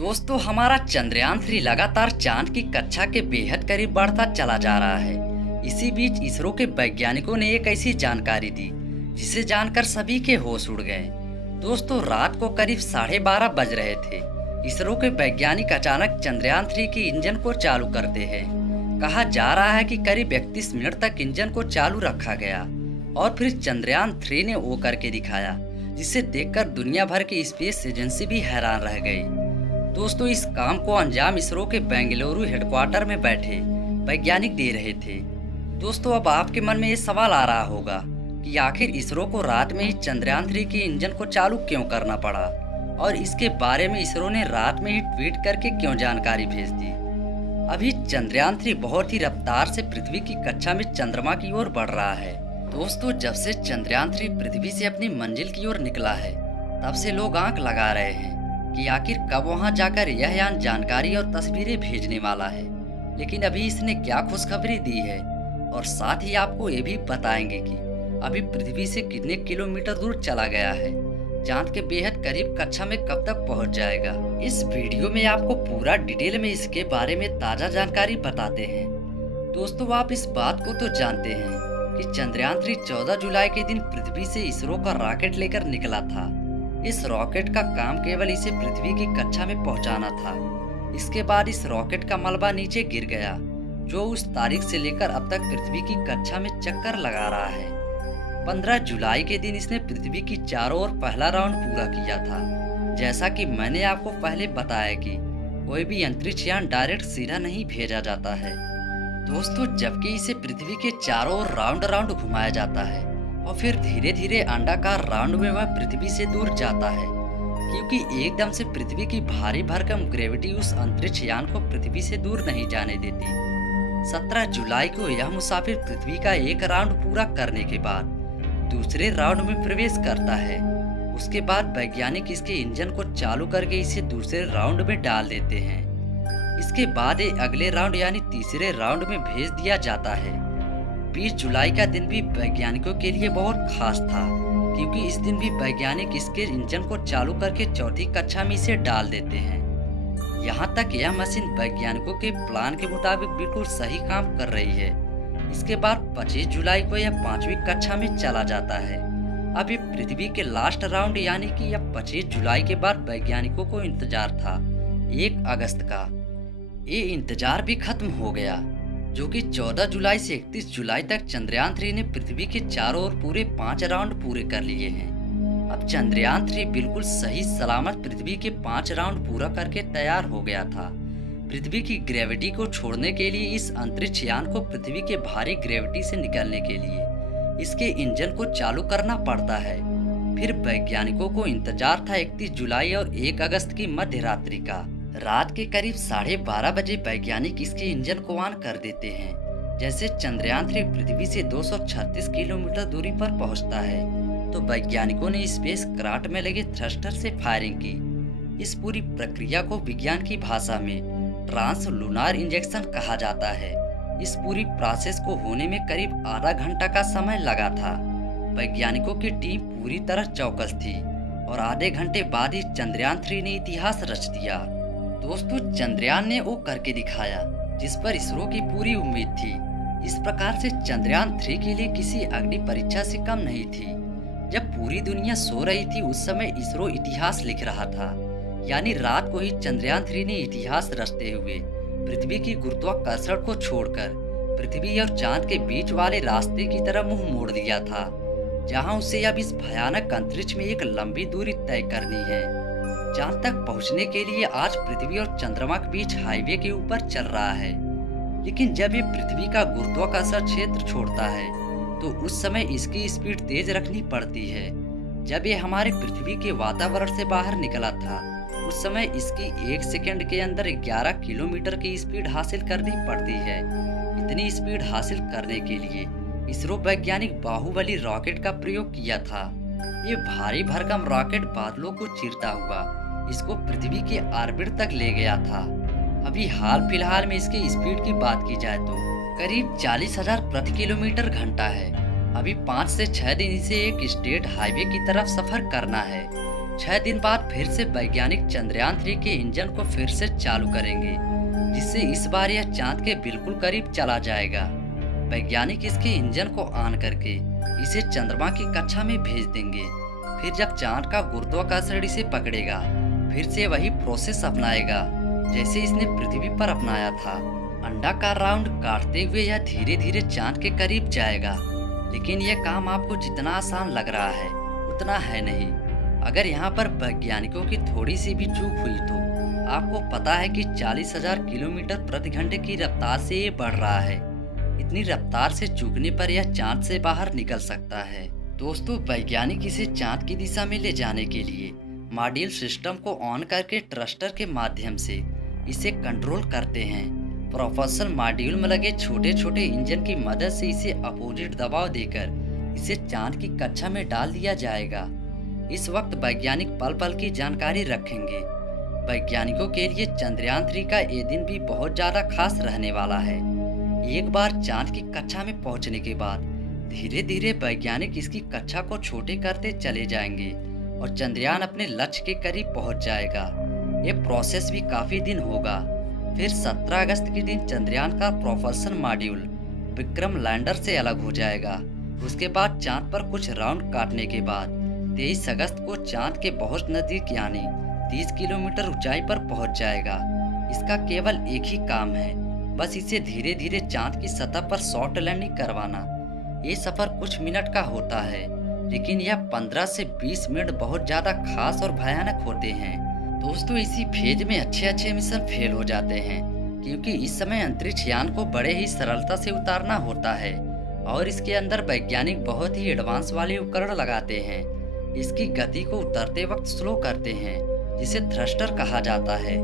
दोस्तों, हमारा चंद्रयान 3 लगातार चांद की कक्षा के बेहद करीब बढ़ता चला जा रहा है। इसी बीच इसरो के वैज्ञानिकों ने एक ऐसी जानकारी दी जिसे जानकर सभी के होश उड़ गए। दोस्तों, रात को करीब 12:30 बज रहे थे। इसरो के वैज्ञानिक अचानक चंद्रयान 3 के इंजन को चालू करते हैं। कहा जा रहा है कि करीब 31 मिनट तक इंजन को चालू रखा गया और फिर चंद्रयान 3 ने वो करके दिखाया, जिसे देखकर दुनिया भर की स्पेस एजेंसी भी हैरान रह गई। दोस्तों, इस काम को अंजाम इसरो के बेंगलुरु हेडक्वार्टर में बैठे वैज्ञानिक दे रहे थे। दोस्तों, अब आपके मन में ये सवाल आ रहा होगा कि आखिर इसरो को रात में ही चंद्रयान 3 के इंजन को चालू क्यों करना पड़ा और इसके बारे में इसरो ने रात में ही ट्वीट करके क्यों जानकारी भेज दी। अभी चंद्रयान 3 बहुत ही रफ्तार से पृथ्वी की कक्षा में चंद्रमा की ओर बढ़ रहा है। दोस्तों, जब से चंद्रयान 3 पृथ्वी से अपनी मंजिल की ओर निकला है, तब से लोग आंख लगा रहे हैं कि आखिर कब वहां जाकर यह यान जानकारी और तस्वीरें भेजने वाला है। लेकिन अभी इसने क्या खुशखबरी दी है, और साथ ही आपको ये भी बताएंगे कि अभी पृथ्वी से कितने किलोमीटर दूर चला गया है, चांद के बेहद करीब कक्षा में कब तक पहुंच जाएगा। इस वीडियो में आपको पूरा डिटेल में इसके बारे में ताज़ा जानकारी बताते हैं। दोस्तों, आप इस बात को तो जानते हैं कि चंद्रयान 3 14 जुलाई के दिन पृथ्वी से इसरो का रॉकेट लेकर निकला था। इस रॉकेट का काम केवल इसे पृथ्वी की कक्षा में पहुंचाना था। इसके बाद इस रॉकेट का मलबा नीचे गिर गया, जो उस तारीख से लेकर अब तक पृथ्वी की कक्षा में चक्कर लगा रहा है। 15 जुलाई के दिन इसने पृथ्वी की चारों ओर पहला राउंड पूरा किया था। जैसा कि मैंने आपको पहले बताया कि कोई भी अंतरिक्ष यान डायरेक्ट सीधा नहीं भेजा जाता है। दोस्तों, जबकि इसे पृथ्वी के चारों ओर राउंड राउंड घुमाया जाता है और फिर धीरे धीरे अंडाकार राउंड में वह पृथ्वी से दूर जाता है, क्योंकि एकदम से पृथ्वी की भारी भरकम ग्रेविटी उस अंतरिक्ष यान को पृथ्वी से दूर नहीं जाने देती। 17 जुलाई को यह मुसाफिर पृथ्वी का एक राउंड पूरा करने के बाद दूसरे राउंड में प्रवेश करता है। उसके बाद वैज्ञानिक इसके इंजन को चालू करके इसे दूसरे राउंड में डाल देते हैं। इसके बाद ये अगले राउंड यानी तीसरे राउंड में भेज दिया जाता है। 20 जुलाई का दिन भी वैज्ञानिकों के लिए बहुत खास था, क्योंकि इस दिन भी वैज्ञानिक इसके इंजन को चालू करके चौथी कक्षा में इसे डाल देते हैं। यहाँ तक यह मशीन वैज्ञानिकों के प्लान के मुताबिक बिल्कुल सही काम कर रही है। इसके बाद 25 जुलाई को यह 5वीं कक्षा में चला जाता है। अभी पृथ्वी के लास्ट राउंड यानी कि यह 25 जुलाई के बाद वैज्ञानिकों को इंतजार था 1 अगस्त का। ये इंतजार भी खत्म हो गया, जो कि 14 जुलाई से 31 जुलाई तक चंद्रयान 3 ने पृथ्वी के चारों ओर पूरे 5 राउंड पूरे कर लिए हैं। अब चंद्रयान 3 बिल्कुल सही सलामत पृथ्वी के 5 राउंड पूरा करके तैयार हो गया था। पृथ्वी की ग्रेविटी को छोड़ने के लिए इस अंतरिक्ष यान को पृथ्वी के भारी ग्रेविटी से निकलने के लिए इसके इंजन को चालू करना पड़ता है। फिर वैज्ञानिकों को इंतजार था 31 जुलाई और 1 अगस्त की मध्य रात्रि का। रात के करीब 12:30 बजे वैज्ञानिक इसके इंजन को ऑन कर देते हैं। जैसे चंद्रयान 3 पृथ्वी से 236 किलोमीटर दूरी पर पहुंचता है, तो वैज्ञानिकों ने स्पेस क्राफ्ट में लगे थ्रस्टर से फायरिंग की। इस पूरी प्रक्रिया को विज्ञान की भाषा में ट्रांसलूनार इंजेक्शन कहा जाता है। इस पूरी प्रोसेस को होने में करीब आधा घंटा का समय लगा था। वैज्ञानिकों की टीम पूरी तरह चौकस थी और आधे घंटे बाद ही चंद्रयान 3 ने इतिहास रच दिया। दोस्तों, चंद्रयान ने वो करके दिखाया जिस पर इसरो की पूरी उम्मीद थी। इस प्रकार से चंद्रयान 3 के लिए किसी अग्नि परीक्षा से कम नहीं थी। जब पूरी दुनिया सो रही थी, उस समय इसरो इतिहास लिख रहा था। यानी रात को ही चंद्रयान 3 ने इतिहास रचते हुए पृथ्वी की गुरुत्वाकर्षण को छोड़कर पृथ्वी और चांद के बीच वाले रास्ते की तरफ मुंह मोड़ दिया था, जहां उसे अब इस भयानक अंतरिक्ष में एक लंबी दूरी तय करनी है। चांद तक पहुंचने के लिए आज पृथ्वी और चंद्रमा के बीच हाईवे के ऊपर चल रहा है। लेकिन जब ये पृथ्वी का गुरुत्वाकर्षण क्षेत्र छोड़ता है, तो उस समय इसकी स्पीड तेज रखनी पड़ती है। जब ये हमारे पृथ्वी के वातावरण से बाहर निकला था, उस समय इसकी 1 सेकंड के अंदर 11 किलोमीटर की स्पीड हासिल करनी पड़ती है। इतनी स्पीड हासिल करने के लिए इसरो वैज्ञानिक बाहुबली रॉकेट का प्रयोग किया था। ये भारी भरकम रॉकेट बादलों को चीरता हुआ इसको पृथ्वी के ऑर्बिट तक ले गया था। अभी हाल फिलहाल में इसकी स्पीड की बात की जाए तो करीब 40,000 प्रति किलोमीटर घंटा है। अभी 5 से 6 दिन इसे एक स्टेट हाईवे की तरफ सफर करना है, 6 दिन बाद फिर से वैज्ञानिक चंद्रयान 3 के इंजन को फिर से चालू करेंगे, जिससे इस बार यह चांद के बिल्कुल करीब चला जाएगा। वैज्ञानिक इसके इंजन को ऑन करके इसे चंद्रमा की कक्षा में भेज देंगे। फिर जब चांद का गुरुत्वाकर्षण इसे पकड़ेगा, फिर से वही प्रोसेस अपनाएगा जैसे इसने पृथ्वी पर अपनाया था। अंडाकार राउंड काटते हुए यह धीरे धीरे चांद के करीब जाएगा। लेकिन यह काम आपको जितना आसान लग रहा है उतना है नहीं। अगर यहाँ पर वैज्ञानिकों की थोड़ी सी भी चूक हुई तो आपको पता है कि 40,000 किलोमीटर प्रति घंटे की रफ्तार से ये बढ़ रहा है। इतनी रफ्तार से चूकने पर यह चांद से बाहर निकल सकता है। दोस्तों, वैज्ञानिक इसे चांद की दिशा में ले जाने के लिए मॉड्यूल सिस्टम को ऑन करके थ्रस्टर के माध्यम से इसे कंट्रोल करते हैं। प्रोपल्शन मॉड्यूल में लगे छोटे छोटे इंजन की मदद से इसे अपोजिट दबाव देकर इसे चांद की कक्षा में डाल दिया जाएगा। इस वक्त वैज्ञानिक पल पल की जानकारी रखेंगे। वैज्ञानिकों के लिए चंद्रयान 3 का ये दिन भी बहुत ज़्यादा खास रहने वाला है। एक बार चांद की कक्षा में पहुंचने के बाद धीरे धीरे वैज्ञानिक इसकी कक्षा को छोटे करते चले जाएंगे और चंद्रयान अपने लक्ष्य के करीब पहुंच जाएगा। ये प्रोसेस भी काफ़ी दिन होगा। फिर 17 अगस्त के दिन चंद्रयान का प्रोपल्शन मॉड्यूल विक्रम लैंडर से अलग हो जाएगा। उसके बाद चांद पर कुछ राउंड काटने के बाद 23 अगस्त को चांद के बहुत नज़दीक यानी 30 किलोमीटर ऊंचाई पर पहुंच जाएगा। इसका केवल एक ही काम है, बस इसे धीरे धीरे चांद की सतह पर सॉफ्ट लैंडिंग करवाना। ये सफ़र कुछ मिनट का होता है, लेकिन यह 15 से 20 मिनट बहुत ज़्यादा खास और भयानक होते हैं। दोस्तों, इसी फेज में अच्छे मिशन फेल हो जाते हैं, क्योंकि इस समय अंतरिक्ष यान को बड़े ही सरलता से उतारना होता है और इसके अंदर वैज्ञानिक बहुत ही एडवांस वाले उपकरण लगाते हैं। इसकी गति को उतरते वक्त स्लो करते हैं, जिसे थ्रस्टर कहा जाता है।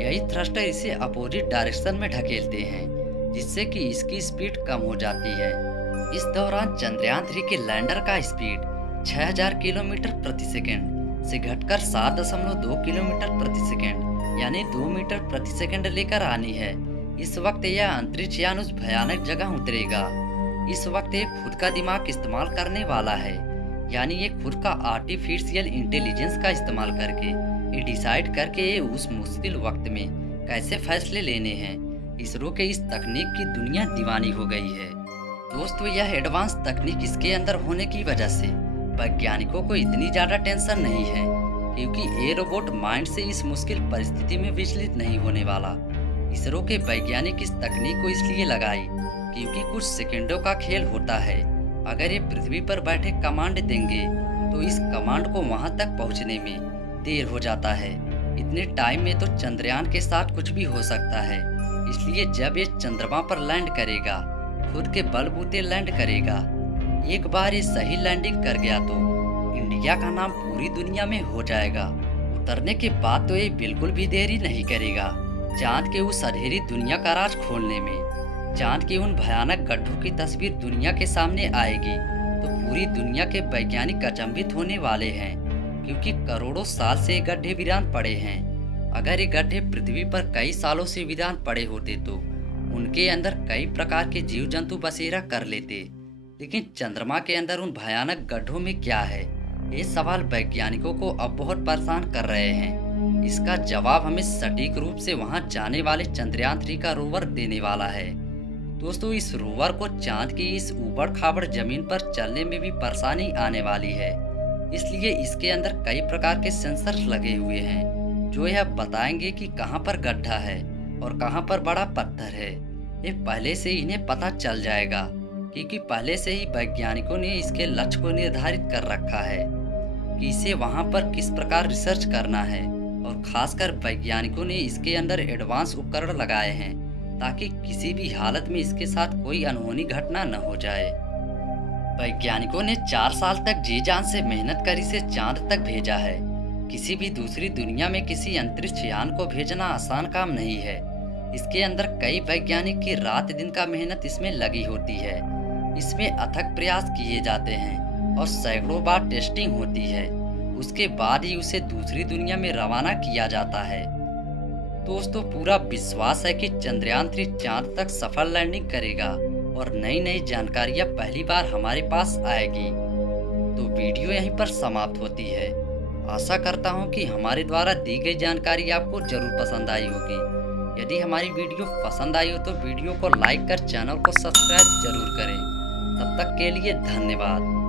यही थ्रस्टर इसे अपोजिट डायरेक्शन में ढकेलते हैं, जिससे कि इसकी स्पीड कम हो जाती है। इस दौरान चंद्रयान 3 के लैंडर का स्पीड 6000 किलोमीटर प्रति सेकंड से घटकर 7.2 किलोमीटर प्रति सेकंड यानी 2 मीटर प्रति सेकंड लेकर आनी है। इस वक्त यह अंतरिक्ष यान उस भयानक जगह उतरेगा। इस वक्त ये खुद का दिमाग इस्तेमाल करने वाला है, यानी ये खुद का आर्टिफिशियल इंटेलिजेंस का इस्तेमाल करके ये डिसाइड करके ये उस मुश्किल वक्त में कैसे फैसले लेने हैं। इसरो के इस तकनीक की दुनिया दीवानी हो गई है। दोस्तों, यह एडवांस तकनीक इसके अंदर होने की वजह से वैज्ञानिकों को इतनी ज़्यादा टेंशन नहीं है, क्योंकि ये रोबोट माइंड से इस मुश्किल परिस्थिति में विचलित नहीं होने वाला। इसरो के वैज्ञानिक इस तकनीक को इसलिए लगाई क्योंकि कुछ सेकंडों का खेल होता है। अगर ये पृथ्वी पर बैठे कमांड देंगे तो इस कमांड को वहां तक पहुंचने में देर हो जाता है। इतने टाइम में तो चंद्रयान के साथ कुछ भी हो सकता है। इसलिए जब ये चंद्रमा पर लैंड करेगा, खुद के बलबूते लैंड करेगा। एक बार ये सही लैंडिंग कर गया तो इंडिया का नाम पूरी दुनिया में हो जाएगा। उतरने के बाद तो ये बिल्कुल भी देरी नहीं करेगा चांद के उस अंधेरी दुनिया का राज खोलने में। चांद के उन भयानक गड्ढों की तस्वीर दुनिया के सामने आएगी तो पूरी दुनिया के वैज्ञानिक अचंभित होने वाले हैं, क्योंकि करोड़ों साल से ये गड्ढे वीरान पड़े हैं। अगर ये गड्ढे पृथ्वी पर कई सालों से वीरान पड़े होते तो उनके अंदर कई प्रकार के जीव जंतु बसेरा कर लेते। लेकिन चंद्रमा के अंदर उन भयानक गड्ढों में क्या है, ये सवाल वैज्ञानिकों को अब बहुत परेशान कर रहे हैं। इसका जवाब हमें सटीक रूप से वहां जाने वाले चंद्रयान 3 का रोवर देने वाला है। दोस्तों, इस रोवर को चांद की इस ऊबड़ खाबड़ जमीन पर चलने में भी परेशानी आने वाली है। इसलिए इसके अंदर कई प्रकार के सेंसर लगे हुए हैं जो यह बताएंगे कि कहां पर गड्ढा है और कहां पर बड़ा पत्थर है। ये पहले से इन्हें पता चल जाएगा, क्योंकि पहले से ही वैज्ञानिकों ने इसके लक्ष्य को निर्धारित कर रखा है कि इसे वहां पर किस प्रकार रिसर्च करना है। और खासकर वैज्ञानिकों ने इसके अंदर एडवांस उपकरण लगाए हैं ताकि किसी भी हालत में इसके साथ कोई अनहोनी घटना न हो जाए। वैज्ञानिकों ने 4 साल तक जी जान से मेहनत कर इसे चांद तक भेजा है। किसी भी दूसरी दुनिया में किसी अंतरिक्ष यान को भेजना आसान काम नहीं है। इसके अंदर कई वैज्ञानिक की रात दिन का मेहनत इसमें लगी होती है। इसमें अथक प्रयास किए जाते हैं और सैकड़ों बार टेस्टिंग होती है। उसके बाद ही उसे दूसरी दुनिया में रवाना किया जाता है। दोस्तों, पूरा विश्वास है कि चंद्रयान 3 चांद तक सफल लैंडिंग करेगा और नई नई जानकारियां पहली बार हमारे पास आएगी। तो वीडियो यहीं पर समाप्त होती है। आशा करता हूँ कि हमारे द्वारा दी गई जानकारी आपको जरूर पसंद आई होगी। यदि हमारी वीडियो पसंद आई हो तो वीडियो को लाइक कर चैनल को सब्सक्राइब जरूर करें। तब तक के लिए धन्यवाद।